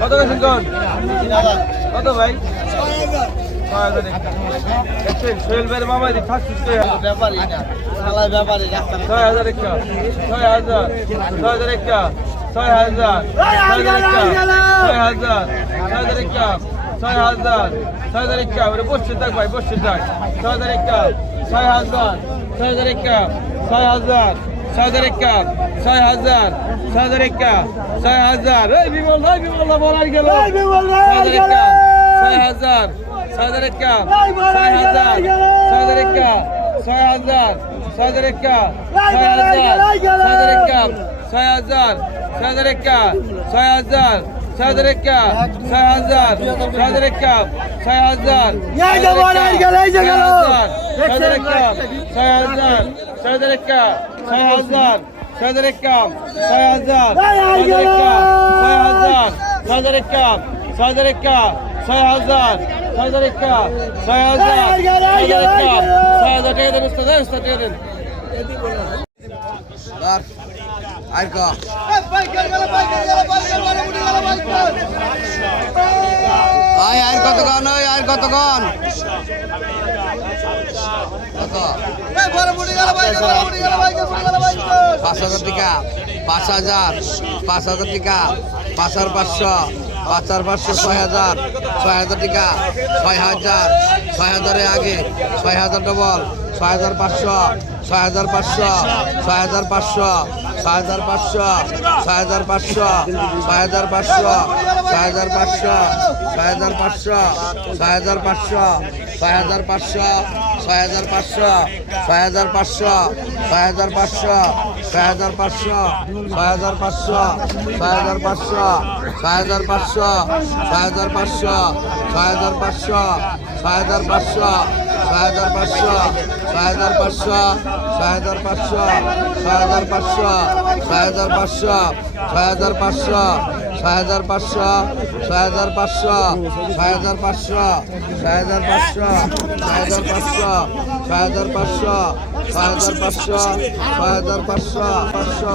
কত গেছেন কন কত ভাই ছয় হাজার একটা ছয় হাজার ছয় হাজার একটা ছয় হাজার ছয় হাজার ছয় হাজার ছয় হাজার ছয় হাজার একটা বসছে থাক ভাই বসছে থাক ছয় হাজার একটা ছয় হাজার ছয় হাজার একটা ছয় হাজার ছয় হাজার একটা ছয় হাজার ছয় হাজার একটা ছয় হাজার। এই বিমল ভাই বিমল বলার গেল। ছয় হাজার ছয় হাজার হাজার একটা ছয় হাজার ছয় হাজার ছয় হাজার ছয় হাজার ছয় হাজার ছয় হাজার ছয় হাজার ছয় হাজার ছয় হাজার একটা ছয় হাজার সাদের একা ছয় হাজার সাদের একা ছয় হাজার সাদের একা ছয় হাজার সাদের একা ছয় হাজার সাদের একা ছয় হাজার সাদের একা ছয় হাজার সাদের একা সাদের একা ছয় হাজার সাদের একা ছয় হাজার সাদের একা ছয় হাজার টাকা দেন উস্তাদ উস্তাদ টাকা দেন আর আর কা আয় আর কত গান ওই আর কত গান কত পাঁচ হাজার টাকা পাঁচ হাজার পাঁচ হাজার টাকা পাঁচ হাজার পাঁচশো পাঁচ হাজার পাঁচশো ছয় হাজার ছয় হাজার টাকা ছয় হাজার ছয় হাজারের আগে ছয় হাজার ডবল ছয় হাজার পাঁচশো ছয় হাজার পাঁচশো ছয় হাজার পাঁচশো ছয় হাজার পাঁচশো ছয় হাজার পাঁচশো ছয় হাজার পাঁচশো ছয় হাজার পাঁচশো ছয় হাজার পাঁচশো ছয় হাজার পাঁচশো ছয় হাজার পাঁচশো ছয় হাজার পাঁচশো ছয় হাজার পাঁচশো ছয় হাজার পাঁচশো ছয় হাজার পাঁচশো ছয় হাজার পাঁচশো ছয় হাজার পাঁচশো ছয় হাজার পাঁচশো ছয় হাজার পাঁচশো ছয় হাজার পাঁচশো ছয় হাজার পাঁচশো ছয় হাজার পাঁচশো ছয় হাজার পাঁচশো ছয় হাজার পাঁচশো ছয় হাজার পাঁচশো ছয় হাজার পাঁচশো ছয় হাজার পাঁচশো ছয় হাজার পাঁচশো ছয় হাজার পাঁচশো ছয় হাজার পাঁচশো ছয় হাজার পাঁচশো ছয় হাজার পাঁচশো ছয় হাজার পাঁচশো ছয় হাজার পাঁচশো ছয় হাজার পাঁচশো পাঁচশো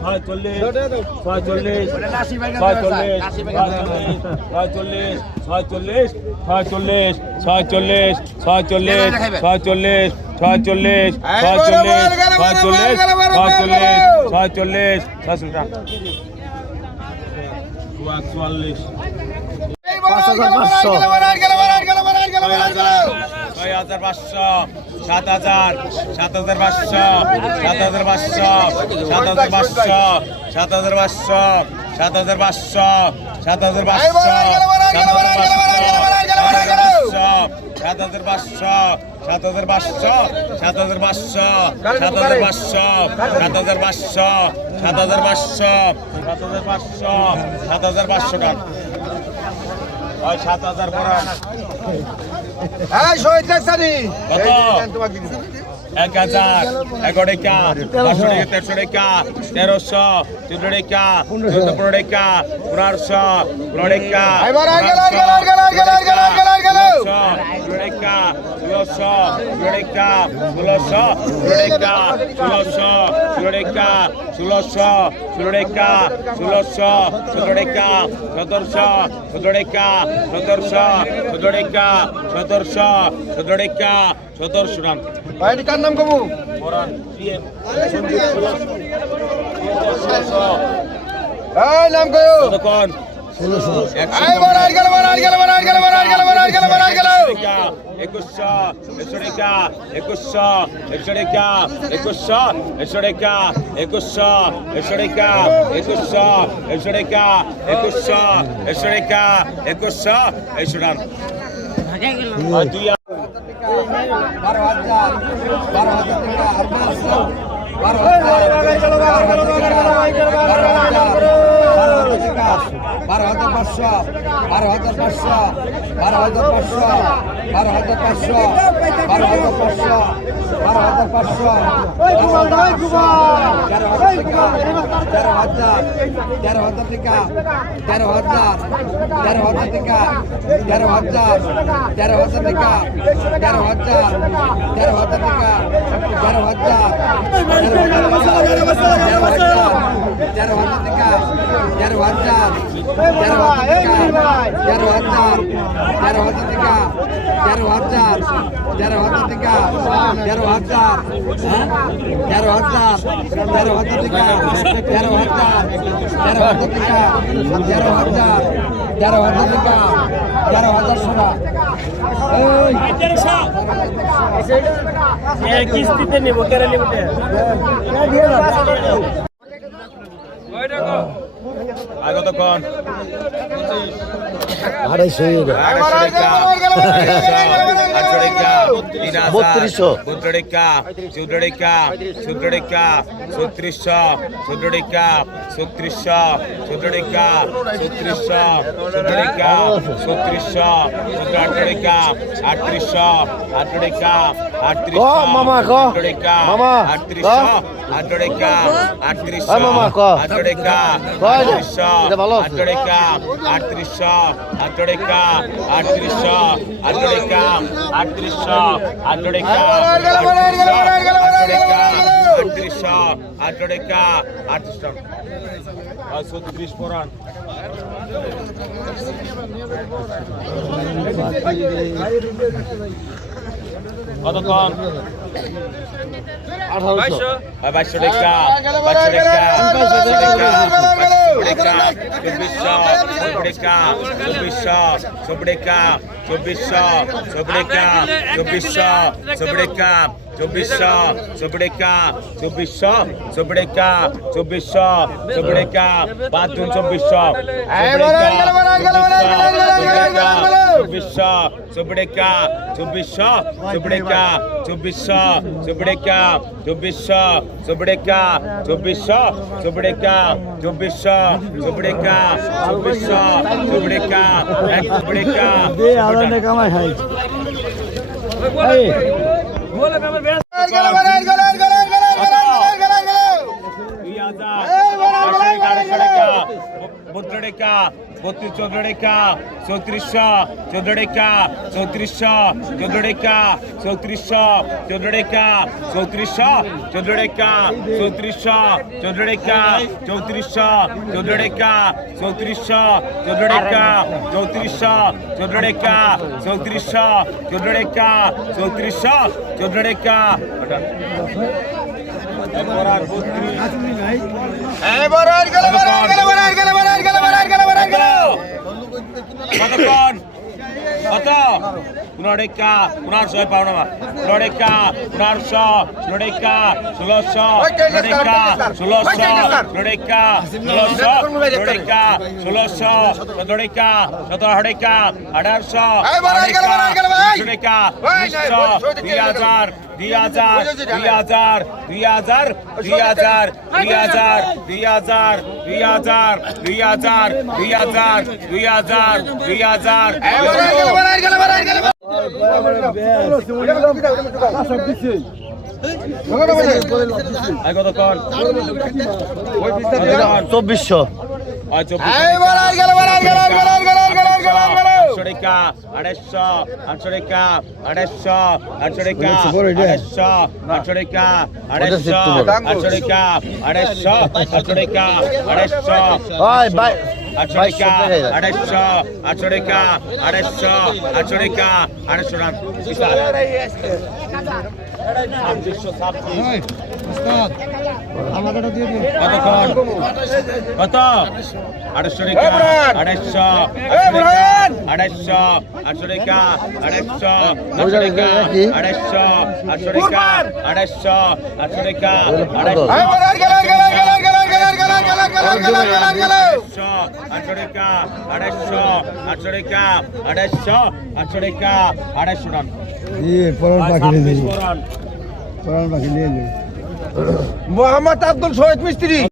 ছয়চল্লিশ ছয়চল্লিশ ছয়চল্লিশ ছয়চল্লিশ ছয়চল্লিশ ছয়চল্লিশ ছয়চল্লিশ ছয়চল্লিশ ছয়চল্লিশ ছয়চল্লিশ ছয়চল্লিশ ছয়চল্লিশ ছয়চল্লিশ চুয়াল্লিশ ছয় হাজার পাঁচশো। সাত হাজার সাত হাজার পাঁচশো সাত হাজার পাঁচশো সাত হাজার পাঁচশো সাত হাজার পাঁচশো সাত হাজার পাঁচশো সাত হাজার পাঁচশো সাত হাজার পাঁচশো সাত হাজার পাঁচশো সাত হাজার পাঁচশো সাত হাজার পাঁচশো সাত হাজার পাঁচশো সাত হাজার পাঁচশো সাত হাজার পাঁচশো সাত হাজার পাঁচশো টাকা ওই সাত হাজার পড়া কত? এক হাজার এগারো টাকা পাঁচশো টাকা তেরোশো টাকা তেরোশো চোদ্দ টাকা চোদ্দ পনেরো টাকা পনেরোশো পনেরো টাকা ষোলোশো ষোলেকা ষোলোশো ষোলেকা ষোলোশো ষোলেকা ষোলোশো ষোলেকা ষোলোশো ষোলেকা সতেরোশো সতেরেকা সতেরোশো সতেরেকা সতেরোশো সতেরেকা সতেরোশো রান। ভাইটি কার নাম কবু? নাম একুশশো একশো টাকা একুশশো একশো টাকা একুশশো একশো টাকা একুশশো একশো টাকা একুশশো একশো টাকা একুশশো একশো টাকা একুশশো একশো টাকা বারো হাজার বারো হাজার টাকা আঠারোশো বারো হাজার টাকা বারো হাজার পাঁচশো বারো হাজার পাঁচশো বারো হাজার পাঁচশো বারো হাজার পাঁচশো বারো হাজার পাঁচশো বারো হাজার পাঁচশো তেরো হাজার তেরো হাজার টাকা তেরো হাজার তেরো হাজার টাকা তেরো হাজার তেরো হাজার টাকা তেরো হাজার তেরো হাজার টাকা তেরো হাজার তেরো হাজার তেরো হাজার টাকা তেরো হাজার হাজার টাকা তেরো হাজার তেরো হাজার টাকা তেরো হাজার তেরো হাজার টাকা তেরো হাজার তেরো হাজার তেরো হাজার টাকা তেরো হাজার তেরো হাজার টাকা তেরো হাজার তেরো হাজার টাকা তেরো হাজার সোনা কিস্তিতে নেব কেন নেব আগতক্ষণ আড়াইশো। বত্রিশশো। চৌদ্রিকা চৌদ্রিকা চৌদ্রিকা চৌত্রিশশো চৌদ্রিকা চৌত্রিশশো চৌদ্রিকা চৌত্রিশশো চৌদ্রিকা চৌত্রিশশো চৌদ্রিকা আটত্রিশশো। আটত্রিশশো। আটত্রিশশো আটত্রিশশো আটত্রিশশো। আটরেকা আটত্রিশশো আটরেকা আটত্রিশশো আটরেকা আটত্রিশশো আটরেকা আটত্রিশশো আটরেকা আটত্রিশশো আটরেকা আটরেকা আটত্রিশশো আটরেকা আটত্রিশশো ছত্রিশ পরান Thank you. টাকা বাইশশো। টাকা বাইশশো টাকা বাইশশো টাকা চব্বিশশো। চব্বিশশো। চব্বিশশো। চব্বিশশো। চব্বিশশো। চব্বিশশো। চব্বিশশো। চব্বিশশো। চব্বিশশো চব্বিকা চব্বিশশো চব্বিকা চব্বিশশো চব্বিকা পাঁচ দুই চব্বিশশো চব্বিশশো চব্বিকা চব্বিশশো চব্বিকা চব্বিশশো চব্বিকা চব্বিশশো চব্বিকা চব্বিশশো চব্বিকা চব্বিশশো চব্বিকা চব্বিশশো চব্বিকা চব্বিকা গোল গোল গোল। বত্রিশ চৌদ্দ টাকা চৌত্রিশশো চৌদ্দ টাকা চৌত্রিশশো চৌদ্দ টাকা চৌত্রিশশো চৌদ্দ টাকা চৌত্রিশশো চৌদ্দ টাকা চৌত্রিশশো চৌদ্দ টাকা চৌত্রিশশো চৌদ্দ টাকা চৌত্রিশশো চৌদ্দ টাকা চৌত্রিশশো চৌদ্দ টাকা চৌত্রিশশো চৌদ্দ টাকা চৌত্রিশশো চৌদ্দ টাকা এরপর আর বত্রিশ কতক্ষণ? কত? পুনরেক্ষা পুনরশয় পাওনামা পুনরেক্ষা পুনরশ পুনরেক্ষা ষোলশ পুনরেক্ষা ষোলশ পুনরেক্ষা ষোলশ পুনরেক্ষা ষোলশ সতরেক্ষা শত হরেক্ষা আঠারশ পুনরেক্ষা উনিশশো দুই হাজার দুই হাজার দুই হাজার দুই হাজার দুই হাজার দুই হাজার দুই হাজার দুই হাজার দুই হাজার দুই হাজার দুই হাজার দুই হাজার কতক্ষণ চব্বিশশো আটশো টাকা আড়াইশো আটশো টাকা আড়াইশো আটশো টাকা আড়াইশো আটশো টাকা আড়াইশো আটশো টাকা আড়াইশো আটশো টাকা আড়াইশো আটশো টাকা আড়াইশো আটশো টাকা আড়াইশো আটশো টাকা আড়াইশো রান। কত? আড়াইশো টাকা আড়াইশো আড়াইশো আটশো টাকা আড়াইশো আড়াইশো আটশো টাকা আড়াইশো। আটশো টাকা আড়াইশো মোহাম্মদ আব্দুল শহীদ মিস্ত্রি